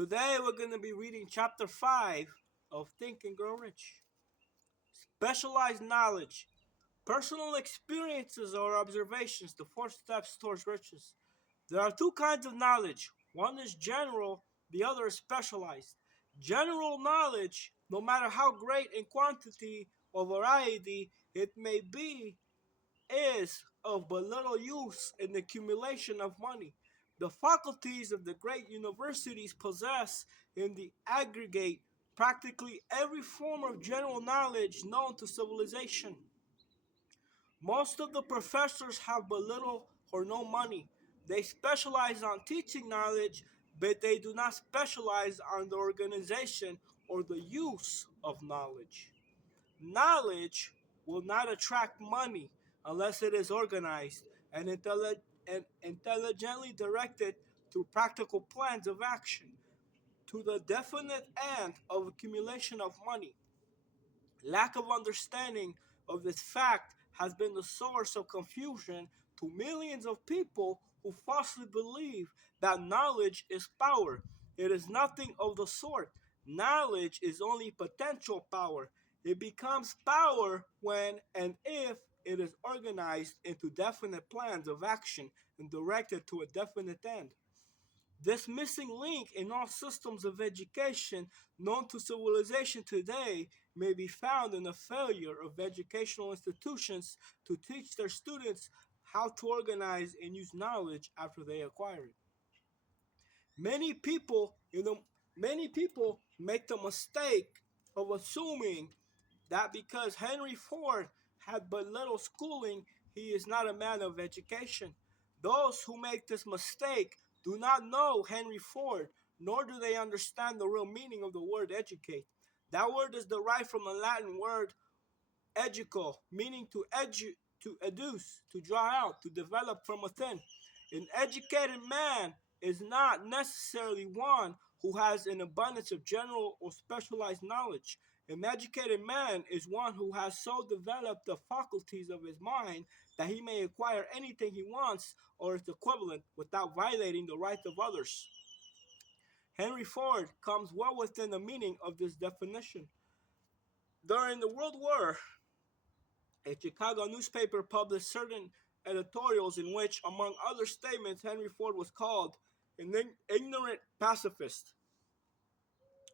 Today we're going to be reading chapter 5 of Think and Grow Rich. Specialized knowledge, personal experiences or observations, the 4 steps towards riches. There are two kinds of knowledge. One is general, the other is specialized. General knowledge, no matter how great in quantity or variety it may be, is of but little use in the accumulation of money. The faculties of the great universities possess, in the aggregate, practically every form of general knowledge known to civilization. Most of the professors have but little or no money. They specialize on teaching knowledge, but they do not specialize on the organization or the use of knowledge. Knowledge will not attract money unless it is organized and intelligently directed through practical plans of action to the definite end of accumulation of money. Lack of understanding of this fact has been the source of confusion to millions of people who falsely believe that knowledge is power. It is nothing of the sort. Knowledge is only potential power. It becomes power when and if it is organized into definite plans of action and directed to a definite end. This missing link in all systems of education known to civilization today may be found in the failure of educational institutions to teach their students how to organize and use knowledge after they acquire it. Many people, many people make the mistake of assuming that because Henry Ford had but little schooling, he is not a man of education. Those who make this mistake do not know Henry Ford, nor do they understand the real meaning of the word educate. That word is derived from the Latin word educo, meaning to educe, to draw out, to develop from within. An educated man is not necessarily one who has an abundance of general or specialized knowledge. An educated man is one who has so developed the faculties of his mind that he may acquire anything he wants or its equivalent without violating the rights of others. Henry Ford comes well within the meaning of this definition. During the World War, a Chicago newspaper published certain editorials in which, among other statements, Henry Ford was called an ignorant pacifist.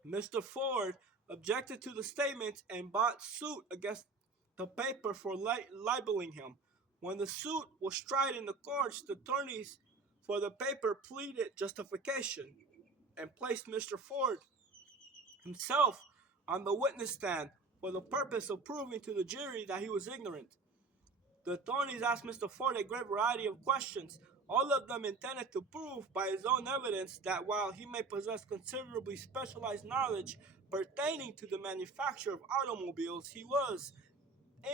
Mr. Ford objected to the statements and brought suit against the paper for libeling him. When the suit was tried in the courts, the attorneys for the paper pleaded justification and placed Mr. Ford himself on the witness stand for the purpose of proving to the jury that he was ignorant. The attorneys asked Mr. Ford a great variety of questions, all of them intended to prove by his own evidence that while he may possess considerably specialized knowledge pertaining to the manufacture of automobiles, he was,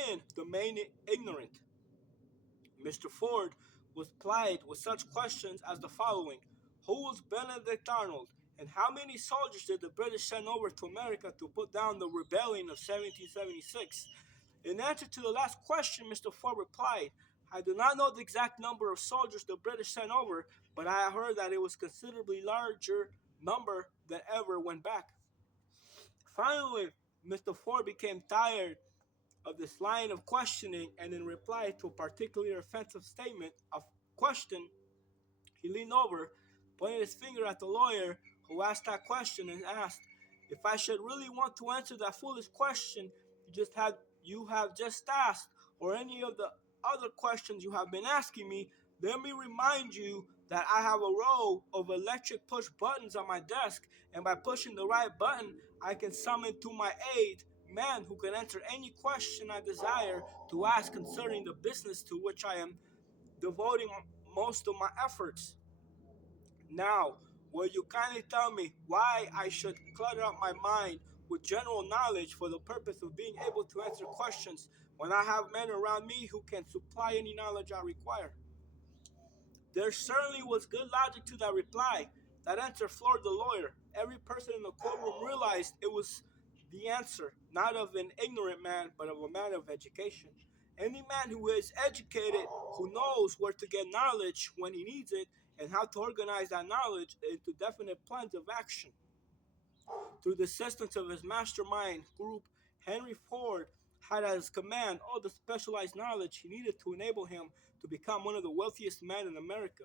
in the main, ignorant. Mr. Ford was plied with such questions as the following: who was Benedict Arnold, and how many soldiers did the British send over to America to put down the rebellion of 1776? In answer to the last question, Mr. Ford replied, I do not know the exact number of soldiers the British sent over, but I have heard that it was considerably larger number than ever went back. Finally, Mr. Ford became tired of this line of questioning, and in reply to a particularly offensive statement of question, he leaned over, pointed his finger at the lawyer who asked that question, and asked, if I should really want to answer that foolish question you have just asked, or any of the other questions you have been asking me, let me remind you that I have a row of electric push buttons on my desk, and by pushing the right button, I can summon to my aid men who can answer any question I desire to ask concerning the business to which I am devoting most of my efforts. Now, will you kindly tell me why I should clutter up my mind with general knowledge for the purpose of being able to answer questions when I have men around me who can supply any knowledge I require? There certainly was good logic to that reply. That answer floored the lawyer. Every person in the courtroom realized it was the answer, not of an ignorant man, but of a man of education. Any man who is educated, who knows where to get knowledge when he needs it, and how to organize that knowledge into definite plans of action. Through the assistance of his mastermind group, Henry Ford had at his command all the specialized knowledge he needed to enable him to become one of the wealthiest men in America.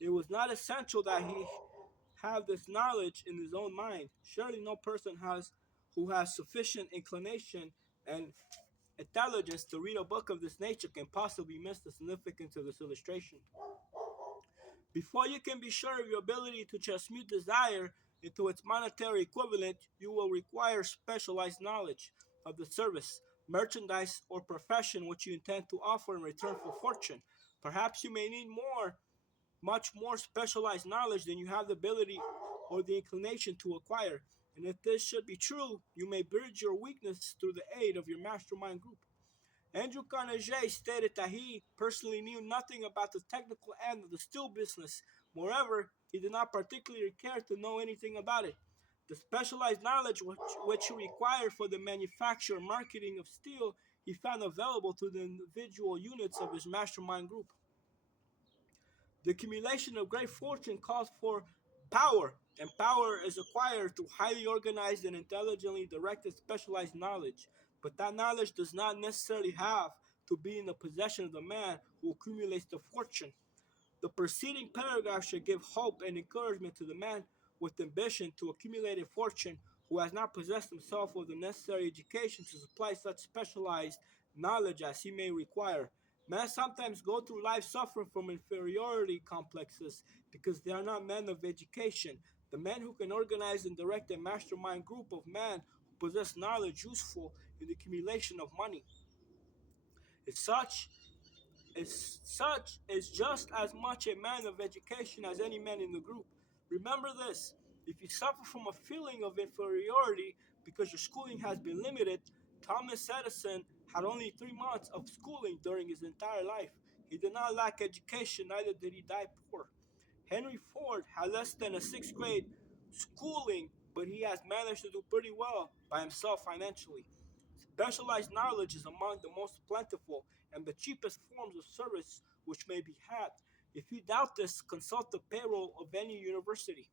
It was not essential that he have this knowledge in his own mind. Surely no person who has sufficient inclination and intelligence to read a book of this nature can possibly miss the significance of this illustration. Before you can be sure of your ability to transmute desire into its monetary equivalent, you will require specialized knowledge of the service, merchandise, or profession which you intend to offer in return for fortune. Perhaps you may need much more specialized knowledge than you have the ability or the inclination to acquire. And if this should be true, you may bridge your weakness through the aid of your mastermind group. Andrew Carnegie stated that he personally knew nothing about the technical end of the steel business. Moreover, he did not particularly care to know anything about it. The specialized knowledge which he required for the manufacture and marketing of steel he found available to the individual units of his mastermind group. The accumulation of great fortune calls for power, and power is acquired through highly organized and intelligently directed specialized knowledge. But that knowledge does not necessarily have to be in the possession of the man who accumulates the fortune. The preceding paragraph should give hope and encouragement to the man with ambition to accumulate a fortune who has not possessed himself of the necessary education to supply such specialized knowledge as he may require. Men sometimes go through life suffering from inferiority complexes because they are not men of education. The men who can organize and direct a mastermind group of men who possess knowledge useful in the accumulation of money. As such, is just as much a man of education as any man in the group. Remember this: if you suffer from a feeling of inferiority because your schooling has been limited, Thomas Edison had only 3 months of schooling during his entire life. He did not lack education, neither did he die poor. Henry Ford had less than a sixth grade schooling, but he has managed to do pretty well by himself financially. Specialized knowledge is among the most plentiful and the cheapest forms of service which may be had. If you doubt this, consult the payroll of any university.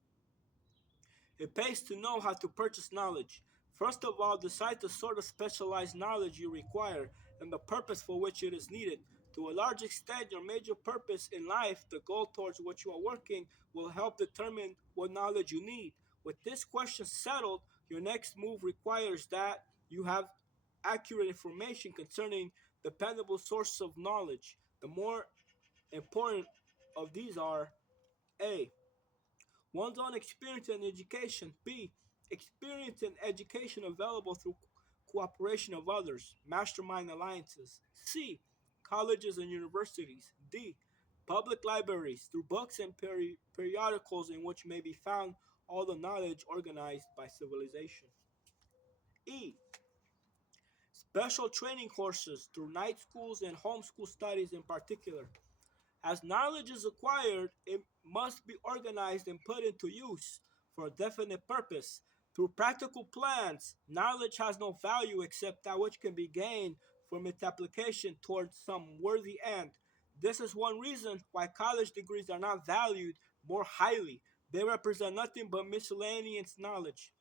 It pays to know how to purchase knowledge. First of all, decide the sort of specialized knowledge you require and the purpose for which it is needed. To a large extent, your major purpose in life, the goal towards which you are working, will help determine what knowledge you need. With this question settled, your next move requires that you have accurate information concerning dependable sources of knowledge. The more important of these are: A. One's own experience and education. B. Experience and education available through cooperation of others, mastermind alliances. C. Colleges and universities. D. Public libraries through books and periodicals in which may be found all the knowledge organized by civilization. E. Special training courses through night schools and homeschool studies in particular. As knowledge is acquired, it must be organized and put into use for a definite purpose. Through practical plans, knowledge has no value except that which can be gained from its application towards some worthy end. This is one reason why college degrees are not valued more highly. They represent nothing but miscellaneous knowledge.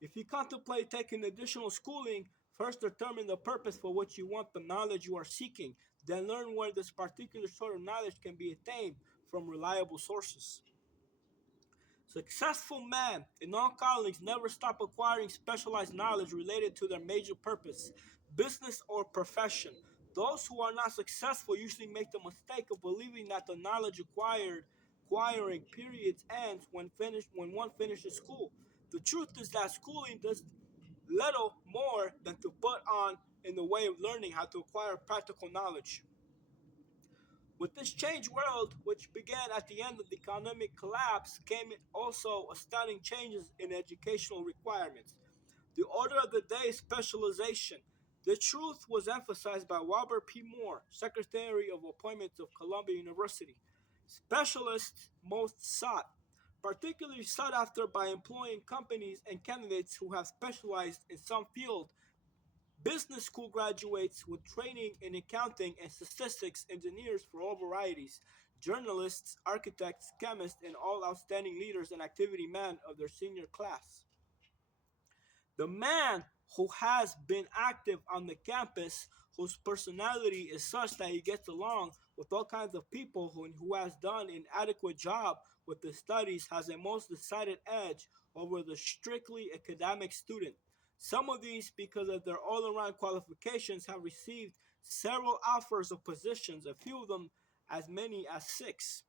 If you contemplate taking additional schooling, first determine the purpose for which you want the knowledge you are seeking. Then learn where this particular sort of knowledge can be attained from reliable sources. Successful men in all callings never stop acquiring specialized knowledge related to their major purpose, business, or profession. Those who are not successful usually make the mistake of believing that the knowledge acquiring periods ends when one finishes school. The truth is that schooling does little more than to put on in the way of learning how to acquire practical knowledge. With this changed world, which began at the end of the economic collapse, came also astounding changes in educational requirements. The order of the day is specialization. The truth was emphasized by Robert P. Moore, Secretary of Appointments of Columbia University. Specialists most sought, particularly sought after by employing companies and candidates who have specialized in some field. Business school graduates with training in accounting and statistics, engineers for all varieties, journalists, architects, chemists, and all outstanding leaders and activity men of their senior class. The man who has been active on the campus, whose personality is such that he gets along with all kinds of people, who has done an adequate job with the studies, has a most decided edge over the strictly academic student. Some of these, because of their all around qualifications, have received several offers of positions, a few of them as many as six.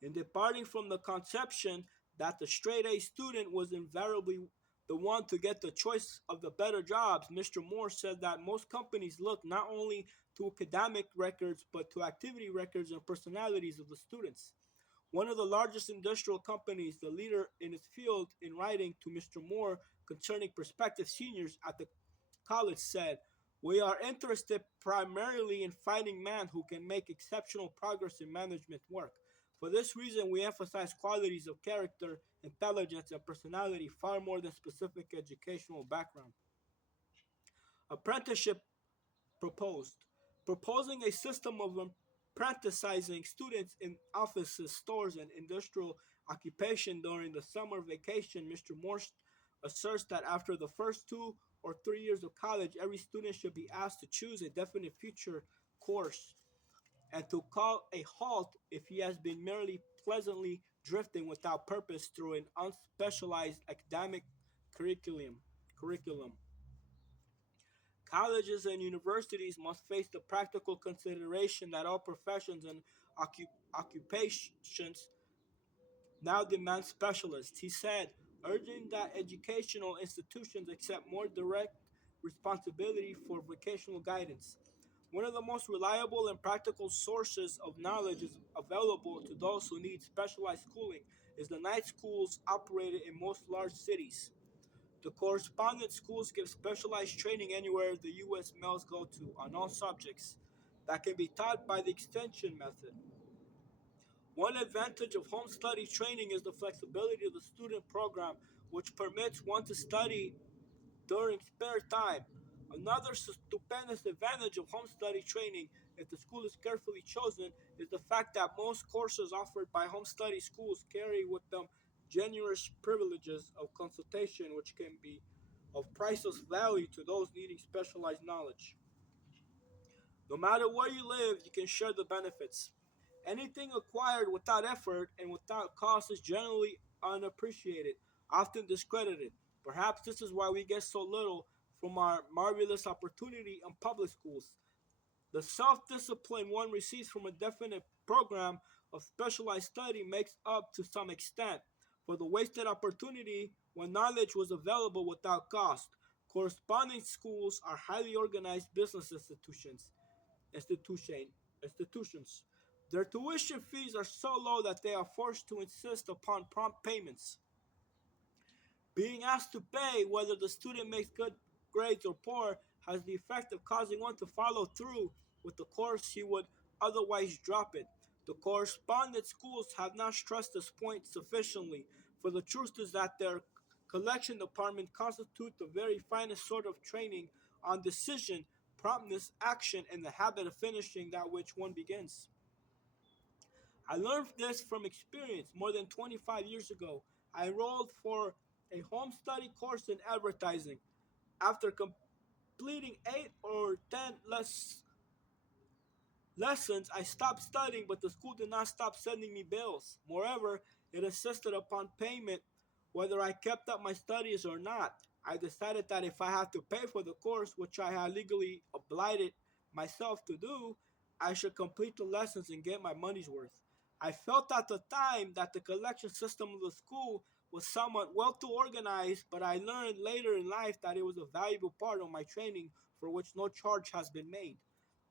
In departing from the conception that the straight A student was invariably the one to get the choice of the better jobs, Mr. Moore said that most companies look not only to academic records but to activity records and personalities of the students. One of the largest industrial companies, the leader in its field, in writing to Mr. Moore concerning prospective seniors at the college, said, "We are interested primarily in finding men who can make exceptional progress in management work. For this reason, we emphasize qualities of character, intelligence, and personality far more than specific educational background." Apprenticeship proposed. Proposing a system of apprenticing students in offices, stores, and industrial occupation during the summer vacation, Mr. Morse asserts that after the first 2 or 3 years of college, every student should be asked to choose a definite future course and to call a halt if he has been merely pleasantly drifting without purpose through an unspecialized academic curriculum. Colleges and universities must face the practical consideration that all professions and occupations now demand specialists, he said, urging that educational institutions accept more direct responsibility for vocational guidance. One of the most reliable and practical sources of knowledge is available to those who need specialized schooling is the night schools operated in most large cities. The correspondence schools give specialized training anywhere the U.S. males go to on all subjects that can be taught by the extension method. One advantage of home study training is the flexibility of the student program, which permits one to study during spare time. Another stupendous advantage of home study training, if the school is carefully chosen, is the fact that most courses offered by home study schools carry with them generous privileges of consultation, which can be of priceless value to those needing specialized knowledge. No matter where you live, you can share the benefits. Anything acquired without effort and without cost is generally unappreciated, often discredited. Perhaps this is why we get so little from our marvelous opportunity in public schools. The self discipline one receives from a definite program of specialized study makes up to some extent for the wasted opportunity when knowledge was available without cost. Corresponding schools are highly organized business institution, institutions. Their tuition fees are so low that they are forced to insist upon prompt payments. Being asked to pay, whether the student makes good grades or poor, has the effect of causing one to follow through with the course he would otherwise drop it. The correspondence schools have not stressed this point sufficiently, for the truth is that their collection department constitutes the very finest sort of training on decision, promptness, action, and the habit of finishing that which one begins. I learned this from experience more than 25 years ago. I enrolled for a home study course in advertising. After completing 8 or 10 lessons, I stopped studying, but the school did not stop sending me bills. Moreover, it insisted upon payment whether I kept up my studies or not. I decided that if I had to pay for the course, which I had legally obliged myself to do, I should complete the lessons and get my money's worth. I felt at the time that the collection system of the school was somewhat well too organized, but I learned later in life that it was a valuable part of my training for which no charge has been made.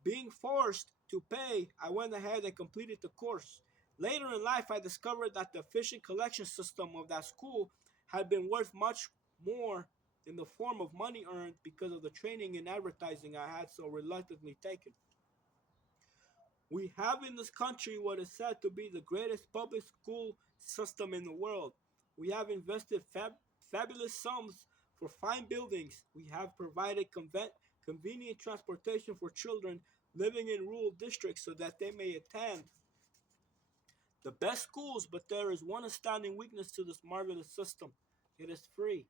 Being forced to pay, I went ahead and completed the course. Later in life, I discovered that the efficient collection system of that school had been worth much more in the form of money earned because of the training in advertising I had so reluctantly taken. We have in this country what is said to be the greatest public school system in the world. We have invested fabulous sums for fine buildings. We have provided convenient transportation for children living in rural districts so that they may attend The best schools, but there is one astounding weakness to this marvelous system: it is free.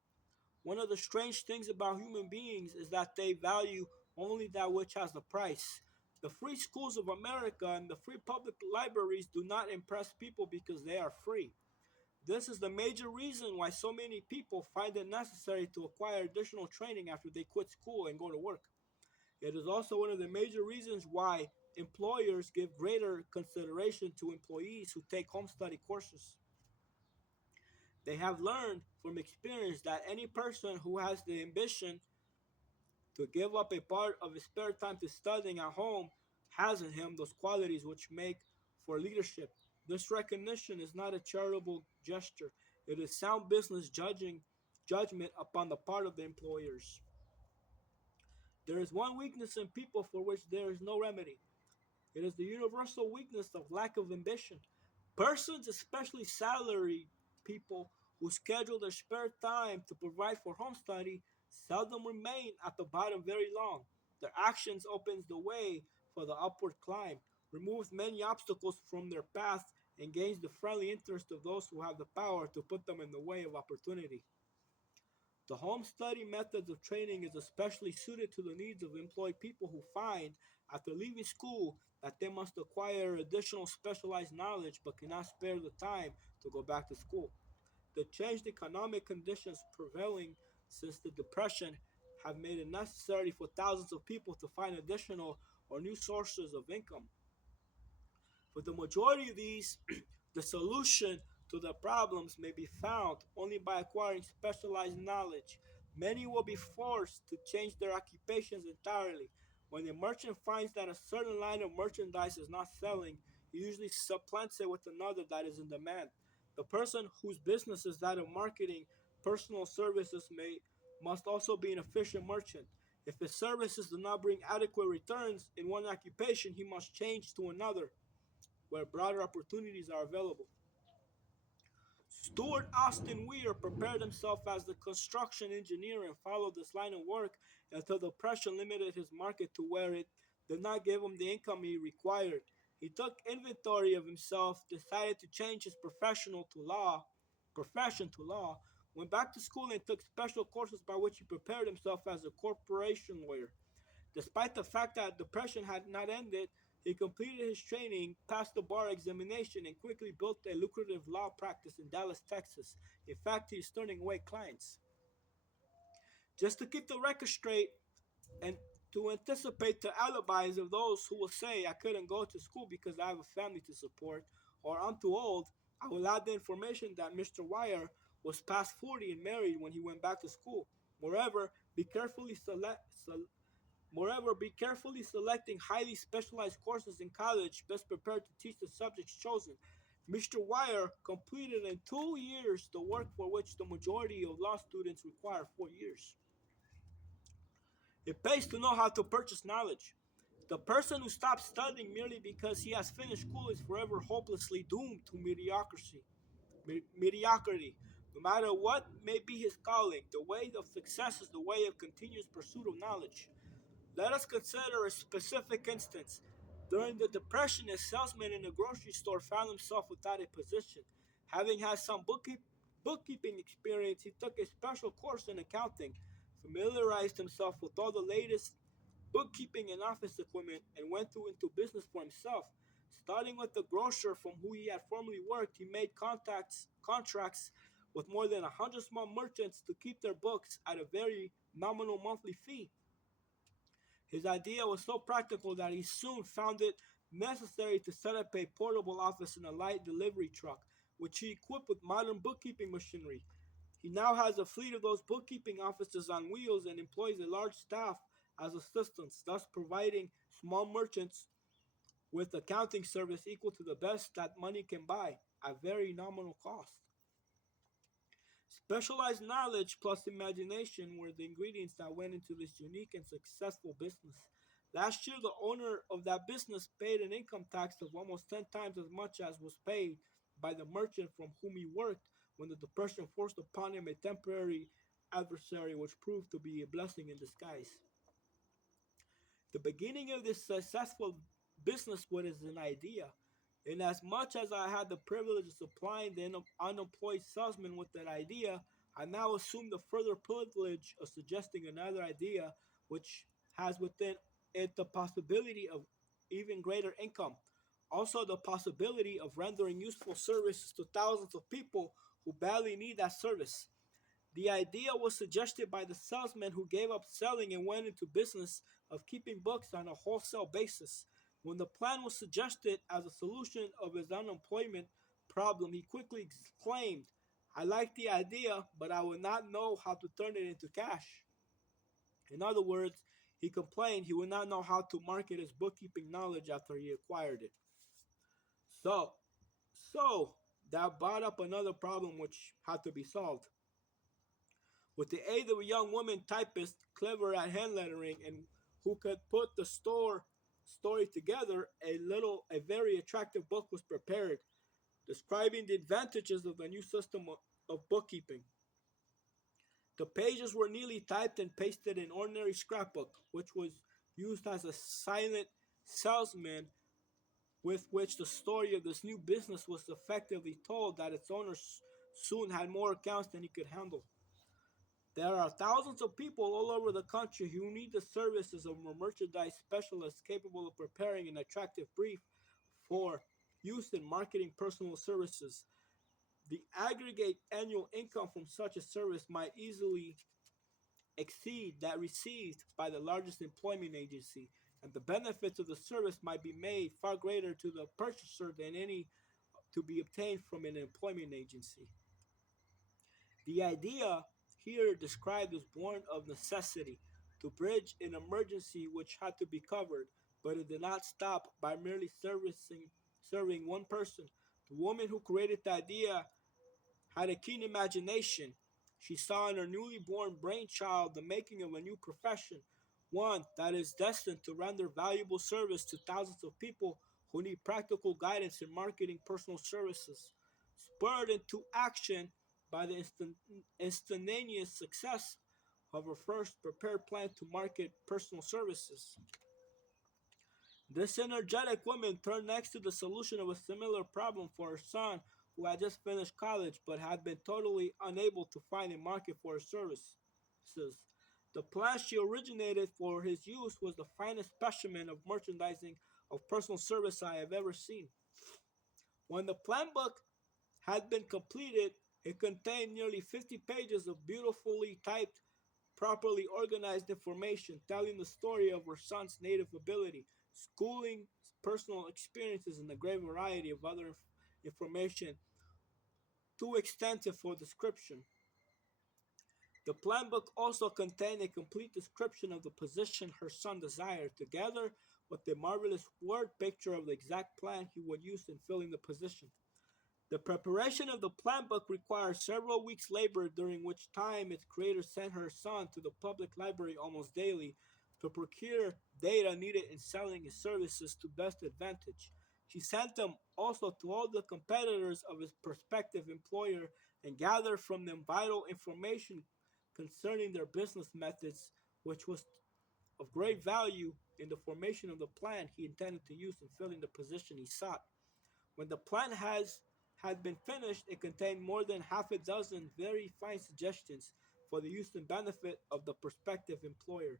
One of the strange things about human beings is that they value only that which has a price. The free schools of America and the free public libraries do not impress people because they are free. This is the major reason why so many people find it necessary to acquire additional training after they quit school and go to work. It is also one of the major reasons why employers give greater consideration to employees who take home study courses. They have learned from experience that any person who has the ambition to give up a part of his spare time to studying at home has in him those qualities which make for leadership. This recognition is not a charitable gesture, it is sound business judgment upon the part of the employers. There is one weakness in people for which there is no remedy. It is the universal weakness of lack of ambition. Persons, especially salaried people who schedule their spare time to provide for home study, seldom remain at the bottom very long. Their actions opens the way for the upward climb, removes many obstacles from their path, and gains the friendly interest of those who have the power to put them in the way of opportunity. The home study methods of training is especially suited to the needs of employed people who find, after leaving school, that they must acquire additional specialized knowledge but cannot spare the time to go back to school. The changed economic conditions prevailing since the Depression have made it necessary for thousands of people to find additional or new sources of income. For the majority of these, the solution to the problems may be found only by acquiring specialized knowledge. Many will be forced to change their occupations entirely. When a merchant finds that a certain line of merchandise is not selling, he usually supplants it with another that is in demand. The person whose business is that of marketing personal services must also be an efficient merchant. If his services do not bring adequate returns in one occupation, he must change to another where broader opportunities are available. Stuart Austin Weir prepared himself as a construction engineer and followed this line of work until the depression limited his market to where it did not give him the income he required. He took inventory of himself, decided to change his profession to law, went back to school and took special courses by which he prepared himself as a corporation lawyer. Despite the fact that depression had not ended, he completed his training, passed the bar examination, and quickly built a lucrative law practice in Dallas, Texas. In fact, he is turning away clients. Just to keep the record straight and to anticipate the alibis of those who will say I couldn't go to school because I have a family to support or I'm too old, I will add the information that Mr. Wire was past 40 and married when he went back to school. Moreover, be carefully select, Moreover, be carefully selecting highly specialized courses in college best prepared to teach the subjects chosen. Mr. Wire completed in 2 years the work for which the majority of law students require 4 years. It pays to know how to purchase knowledge. The person who stops studying merely because he has finished school is forever hopelessly doomed to mediocrity. No matter what may be his calling, the way of success is the way of continuous pursuit of knowledge. Let us consider a specific instance. During the Depression, a salesman in a grocery store found himself without a position. Having had some bookkeeping experience, he took a special course in accounting, familiarized himself with all the latest bookkeeping and office equipment, and went into business for himself. Starting with the grocer from who he had formerly worked, he made contracts with more than 100 small merchants to keep their books at a very nominal monthly fee. His idea was so practical that he soon found it necessary to set up a portable office in a light delivery truck, which he equipped with modern bookkeeping machinery. He now has a fleet of those bookkeeping offices on wheels and employs a large staff as assistants, thus providing small merchants with accounting service equal to the best that money can buy at very nominal cost. Specialized knowledge plus imagination were the ingredients that went into this unique and successful business. Last year, the owner of that business paid an income tax of almost 10 times as much as was paid by the merchant from whom he worked when the Depression forced upon him a temporary adversary which proved to be a blessing in disguise. The beginning of this successful business was an idea. Inasmuch as I had the privilege of supplying the unemployed salesman with that idea, I now assume the further privilege of suggesting another idea which has within it the possibility of even greater income. Also, the possibility of rendering useful services to thousands of people who badly need that service. The idea was suggested by the salesman who gave up selling and went into business of keeping books on a wholesale basis. When the plan was suggested as a solution of his unemployment problem, he quickly exclaimed, I like the idea, but I would not know how to turn it into cash. In other words, he complained he would not know how to market his bookkeeping knowledge after he acquired it. So, so that brought up another problem which had to be solved. With the aid of a young woman typist clever at hand lettering and who could put the story together, a very attractive book was prepared, describing the advantages of the new system of bookkeeping. The pages were neatly typed and pasted in ordinary scrapbook, which was used as a silent salesman with which the story of this new business was effectively told that its owners soon had more accounts than he could handle. There are thousands of people all over the country who need the services of a merchandise specialist capable of preparing an attractive brief for use in marketing personal services. The aggregate annual income from such a service might easily exceed that received by the largest employment agency, and the benefits of the service might be made far greater to the purchaser than any to be obtained from an employment agency. The idea here described was born of necessity to bridge an emergency which had to be covered, but it did not stop by merely serving one person. The woman who created the idea had a keen imagination. She saw in her newly born brainchild the making of a new profession, one that is destined to render valuable service to thousands of people who need practical guidance in marketing personal services. Spurred into action by the instantaneous success of her first prepared plan to market personal services, this energetic woman turned next to the solution of a similar problem for her son, who had just finished college but had been totally unable to find a market for his services. The plan she originated for his use was the finest specimen of merchandising of personal service I have ever seen. When the plan book had been completed, it contained nearly 50 pages of beautifully typed, properly organized information telling the story of her son's native ability, schooling, personal experiences, and a great variety of other information too extensive for description. The plan book also contained a complete description of the position her son desired, together with a marvelous word picture of the exact plan he would use in filling the position. The preparation of the plan book required several weeks' labor, during which time its creator sent her son to the public library almost daily to procure data needed in selling his services to best advantage. She sent them also to all the competitors of his prospective employer and gathered from them vital information concerning their business methods, which was of great value in the formation of the plan he intended to use in filling the position he sought. When the plan had been finished, it contained more than half a dozen very fine suggestions for the use and benefit of the prospective employer.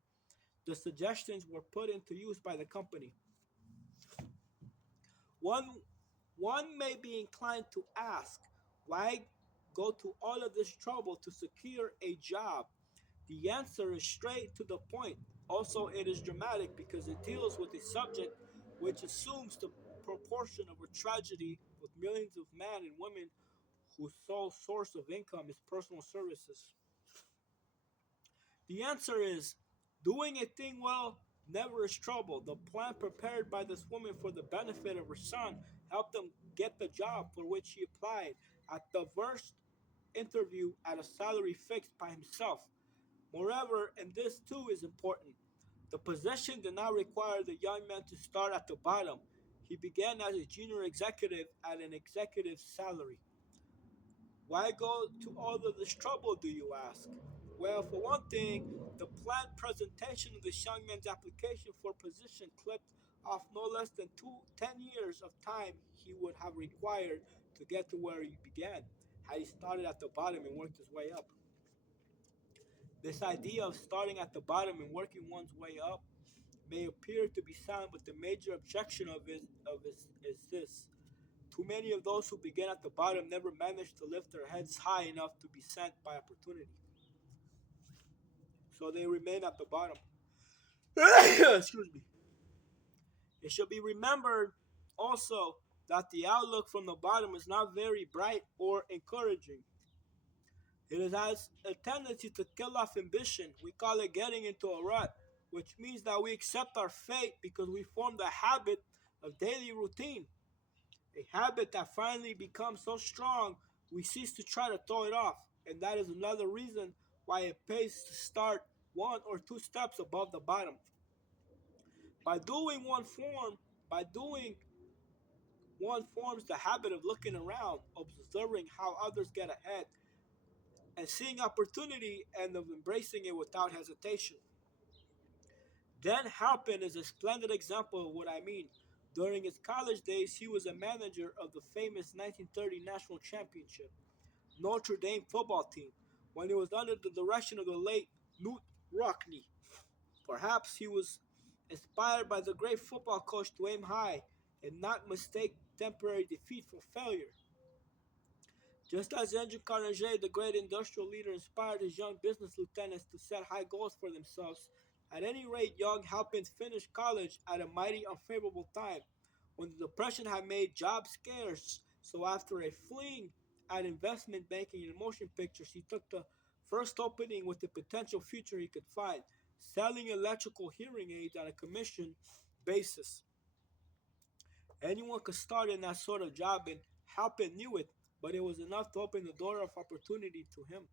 The suggestions were put into use by the company. One, one may be inclined to ask, why go to all of this trouble to secure a job? The answer is straight to the point. Also, it is dramatic because it deals with a subject which assumes the proportion of a tragedy with millions of men and women whose sole source of income is personal services. The answer is doing a thing well never is trouble. The plan prepared by this woman for the benefit of her son helped him get the job for which he applied at the first interview at a salary fixed by himself. Moreover, and this too is important, the position did not require the young man to start at the bottom. He began as a junior executive at an executive salary. Why go to all of this trouble, do you ask? Well, for one thing, the planned presentation of this young man's application for position clipped off no less than 10 years of time he would have required to get to where he began, had he started at the bottom and worked his way up. This idea of starting at the bottom and working one's way up may appear to be sound, but the major objection is this. Too many of those who begin at the bottom never manage to lift their heads high enough to be sent by opportunity. So they remain at the bottom. Excuse me. It should be remembered also that the outlook from the bottom is not very bright or encouraging. It has a tendency to kill off ambition. We call it getting into a rut, which means that we accept our fate because we formed a habit of daily routine. A habit that finally becomes so strong we cease to try to throw it off. And that is another reason why it pays to start one or two steps above the bottom. By doing one form, by doing one forms the habit of looking around, observing how others get ahead, and seeing opportunity and of embracing it without hesitation. Dan Halpin is a splendid example of what I mean. During his college days, he was a manager of the famous 1930 national championship Notre Dame football team when he was under the direction of the late Knute Rockne. Perhaps he was inspired by the great football coach to aim high and not mistake temporary defeat for failure. Just as Andrew Carnegie, the great industrial leader, inspired his young business lieutenants to set high goals for themselves, at any rate, young Halpin finished college at a mighty unfavorable time, when the Depression had made jobs scarce. So after a fling at investment banking and motion pictures, he took the first opening with the potential future he could find, selling electrical hearing aids on a commission basis. Anyone could start in that sort of job, and Halpin knew it, but it was enough to open the door of opportunity to him.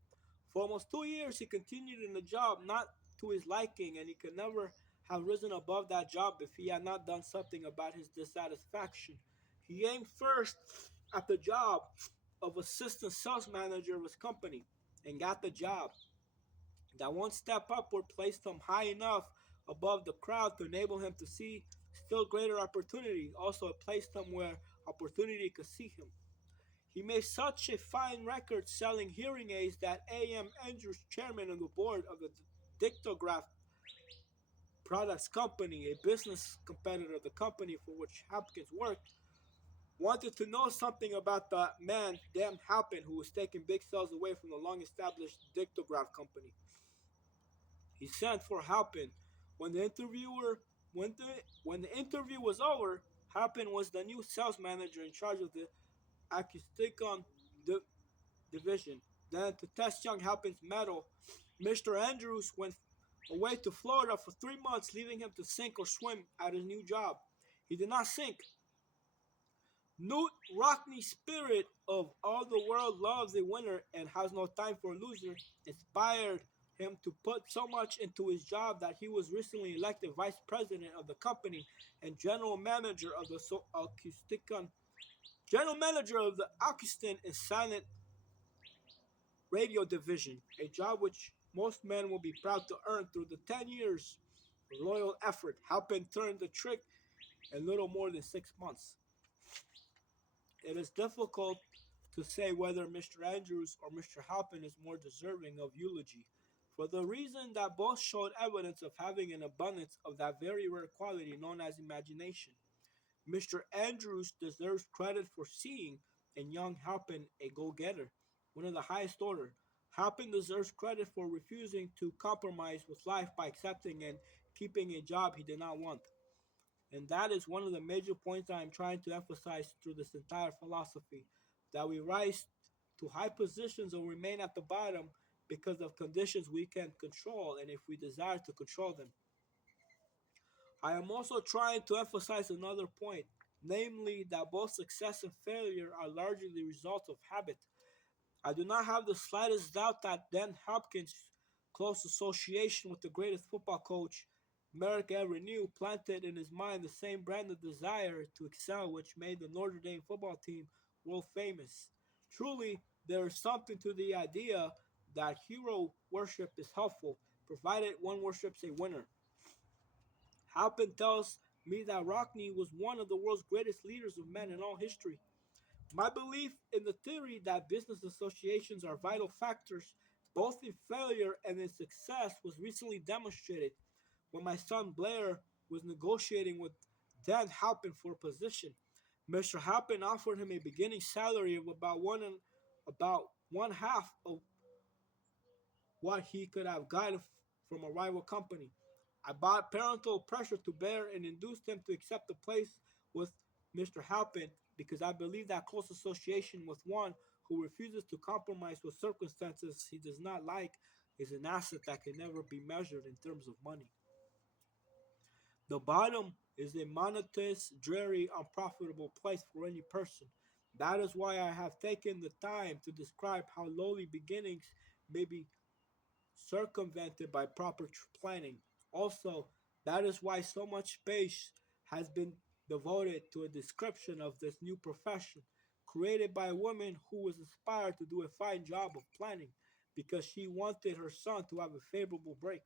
For almost 2 years, he continued in the job, not to his liking, and he could never have risen above that job if he had not done something about his dissatisfaction. He aimed first at the job of assistant sales manager of his company and got the job. That one step upward placed him high enough above the crowd to enable him to see still greater opportunity. Also, it placed him where opportunity could see him. He made such a fine record selling hearing aids that A.M. Andrews, chairman of the board of the Dictograph Products Company, a business competitor of the company for which Hopkins worked, wanted to know something about the man, Dan Halpin, who was taking big sales away from the long established Dictograph Company. He sent for Halpin. When the interviewer when the when the interview was over, Halpin was the new sales manager in charge of the Acousticon di- division. Then, to test young Halpin's mettle, Mr. Andrews went away to Florida for 3 months, leaving him to sink or swim at his new job. He did not sink. Knute Rockne's spirit of all the world loves a winner and has no time for a loser inspired him to put so much into his job that he was recently elected vice president of the company and general manager of the Acoustic and Silent Radio division, a job which most men will be proud to earn through the 10 years of loyal effort, helping turn the trick in little more than 6 months. It is difficult to say whether Mr. Andrews or Mr. Halpin is more deserving of eulogy, for the reason that both showed evidence of having an abundance of that very rare quality known as imagination. Mr. Andrews deserves credit for seeing in young Halpin a go-getter, one of the highest order. Halpin deserves credit for refusing to compromise with life by accepting and keeping a job he did not want. And that is one of the major points I am trying to emphasize through this entire philosophy, that we rise to high positions or remain at the bottom because of conditions we can control and if we desire to control them. I am also trying to emphasize another point, namely that both success and failure are largely the result of habit. I do not have the slightest doubt that Dan Hopkins' close association with the greatest football coach Merrick ever knew planted in his mind the same brand of desire to excel which made the Notre Dame football team world famous. Truly, there is something to the idea that hero worship is helpful, provided one worships a winner. Halpin tells me that Rockney was one of the world's greatest leaders of men in all history. My belief in the theory that business associations are vital factors both in failure and in success was recently demonstrated when my son Blair was negotiating with Dan Halpin for a position. Mr. Halpin offered him a beginning salary of about one half of what he could have gotten from a rival company. I brought parental pressure to bear and induced him to accept the place with Mr. Halpin because I believe that close association with one who refuses to compromise with circumstances he does not like is an asset that can never be measured in terms of money. The bottom is a monotonous, dreary, unprofitable place for any person. That is why I have taken the time to describe how lowly beginnings may be circumvented by proper planning. Also, that is why so much space has been devoted to a description of this new profession, created by a woman who was inspired to do a fine job of planning because she wanted her son to have a favorable break.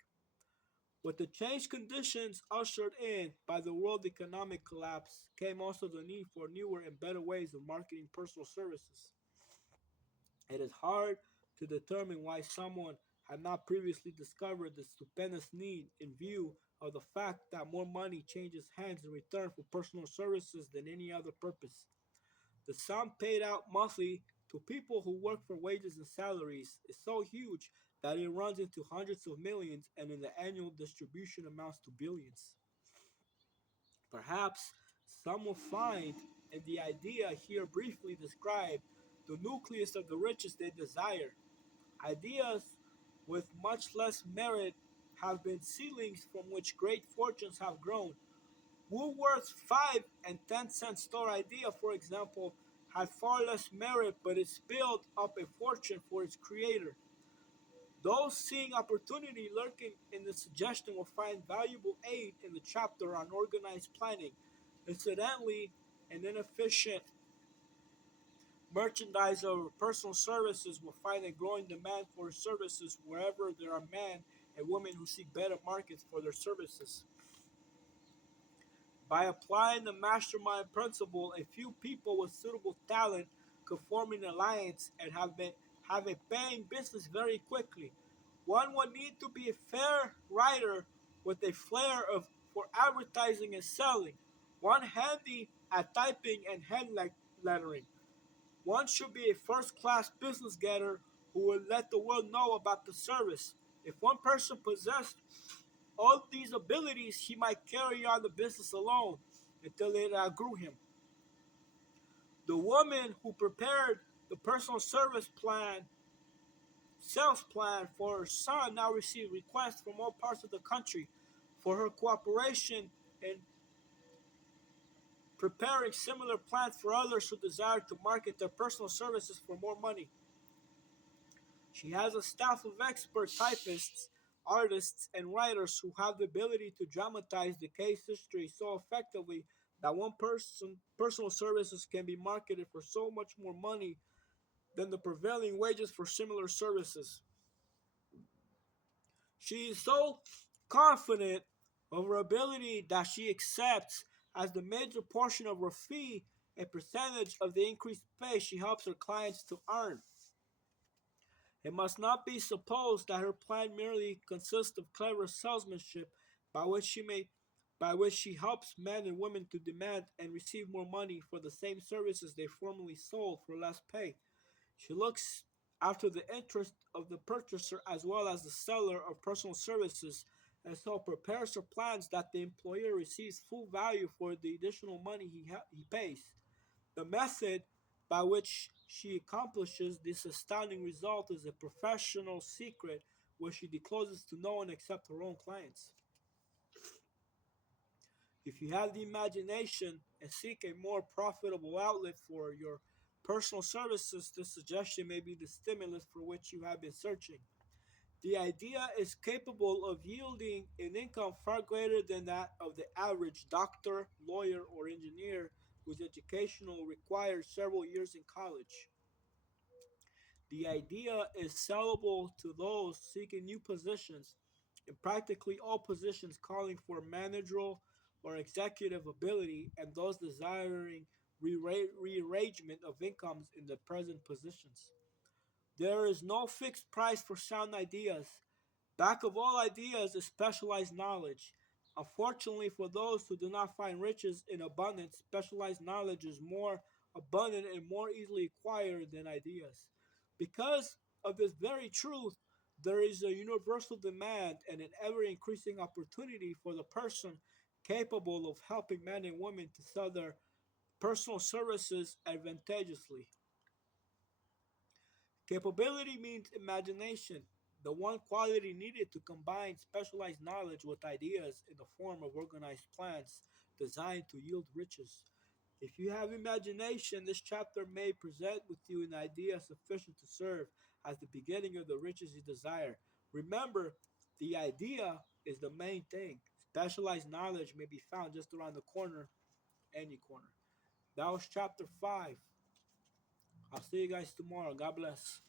With the changed conditions ushered in by the world economic collapse came also the need for newer and better ways of marketing personal services. It is hard to determine why someone had not previously discovered the stupendous need in view of the fact that more money changes hands in return for personal services than any other purpose. The sum paid out monthly to people who work for wages and salaries is so huge that it runs into hundreds of millions and in the annual distribution amounts to billions. Perhaps some will find in the idea here briefly described the nucleus of the riches they desire. Ideas with much less merit have been ceilings from which great fortunes have grown. Woolworth's 5 and 10 cent store idea, for example, had far less merit, but it spilled up a fortune for its creator. Those seeing opportunity lurking in the suggestion will find valuable aid in the chapter on organized planning. Incidentally, an inefficient merchandiser of personal services will find a growing demand for services wherever there are men and women who seek better markets for their services. By applying the mastermind principle, a few people with suitable talent could form an alliance and have a paying business very quickly. One would need to be a fair writer with a flair for advertising and selling, one handy at typing and hand lettering. One should be a first class business getter who will let the world know about the service. If one person possessed all these abilities, he might carry on the business alone until it outgrew him. The woman who prepared the personal service sales plan for her son now receives requests from all parts of the country for her cooperation in preparing similar plans for others who desire to market their personal services for more money. She has a staff of expert typists, artists, and writers who have the ability to dramatize the case history so effectively that one personal services can be marketed for so much more money than the prevailing wages for similar services. She is so confident of her ability that she accepts as the major portion of her fee a percentage of the increased pay she helps her clients to earn. It must not be supposed that her plan merely consists of clever salesmanship by which she may by which she helps men and women to demand and receive more money for the same services they formerly sold for less pay. She looks after the interest of the purchaser as well as the seller of personal services and so prepares her plans that the employer receives full value for the additional money he pays. The method by which she accomplishes this astounding result is a professional secret which she discloses to no one except her own clients. If you have the imagination and seek a more profitable outlet for your personal services, this suggestion may be the stimulus for which you have been searching. The idea is capable of yielding an income far greater than that of the average doctor, lawyer, or engineer whose education requires several years in college. The idea is sellable to those seeking new positions in practically all positions calling for managerial or executive ability, and those desiring rearrangement of incomes in the present positions. There is no fixed price for sound ideas. Back of all ideas is specialized knowledge. Unfortunately, for those who do not find riches in abundance, specialized knowledge is more abundant and more easily acquired than ideas. Because of this very truth, there is a universal demand and an ever increasing opportunity for the person capable of helping men and women to sell their personal services advantageously. Capability means imagination, the one quality needed to combine specialized knowledge with ideas in the form of organized plans designed to yield riches. If you have imagination, this chapter may present with you an idea sufficient to serve as the beginning of the riches you desire. Remember, the idea is the main thing. Specialized knowledge may be found just around the corner, any corner. That was chapter 5. I'll see you guys tomorrow. God bless.